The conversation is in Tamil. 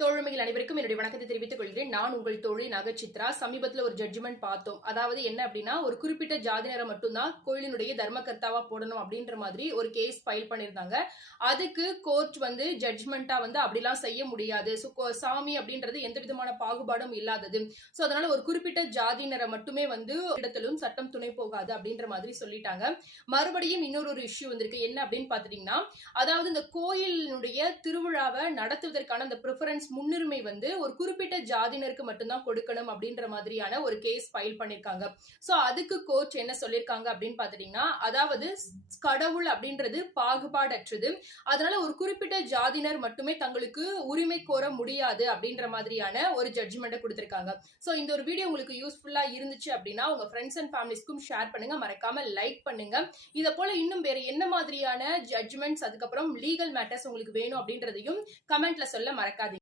தோழமைகள் அனைவருக்கும் என்னுடைய வணக்கத்தை தெரிவித்துக் கொள்கிறேன். நான் உங்கள் தோழி நகச்சித்ரா. சமீபத்துல ஒரு ஜட்ஜ்மெண்ட் பார்த்தோம். அதாவது என்ன அப்படின்னா, ஒரு குறிப்பிட்ட ஜாதியினரை மட்டும்தான் கோயிலினுடைய தர்மகர்த்தாவா போடணும் அப்படின்ற மாதிரி ஒரு கேஸ் ஃபைல் பண்ணியிருந்தாங்க. அதுக்கு கோர்ட் ஜட்ஜ்மெண்டா அப்படிலாம் செய்ய முடியாது. சாமி அப்படின்றது எந்த விதமான பாகுபாடும் இல்லாதது. சோ அதனால ஒரு குறிப்பிட்ட ஜாதியினரை மட்டுமே இடத்திலும் சட்டம் துணை போகாது அப்படின்ற மாதிரி சொல்லிட்டாங்க. மறுபடியும் இன்னொரு இஷ்யூ வந்திருக்கு. என்ன அப்படின்னு பாத்துட்டீங்கன்னா, அதாவது இந்த கோயிலினுடைய திருவிழாவை நடத்துவதற்கான அந்த ப்ரிஃபரன்ஸ் முன்னுரிமை ஒரு குறிப்பிட்ட ஜாதியினருக்கு மட்டும்தான் கொடுக்கணும் அப்படின்ற மாதிரியான ஒரு கேஸ் ஃபைல் பண்ணிருக்காங்க. சோ அதுக்கு கோர்ட் என்ன சொல்லிருக்காங்க அப்படின்னு பாத்துட்டீங்கன்னா, அதாவது கடவுள் அப்படின்றது பாகுபாடற்றது. அதனால ஒரு குறிப்பிட்ட ஜாதியினர் மட்டுமே தங்களுக்கு உரிமை கோர முடியாது அப்படின்ற மாதிரியான ஒரு ஜட்ஜ்மெண்ட் கொடுத்திருக்காங்க. சோ இந்த ஒரு வீடியோ உங்களுக்கு யூஸ்ஃபுல்லா இருந்துச்சு அப்படின்னா உங்க ஃப்ரெண்ட்ஸ் அண்ட் ஃபேமிலிஸ்க்கும் ஷேர் பண்ணுங்க, மறக்காம லைக் பண்ணுங்க. இத போல இன்னும் வேற என்ன மாதிரியான ஜட்ஜ்மெண்ட்ஸ் அதுக்கப்புறம் லீகல் மேட்டர்ஸ் உங்களுக்கு வேணும் அப்படின்றதையும் கமெண்ட்ல சொல்ல மறக்காதீங்க.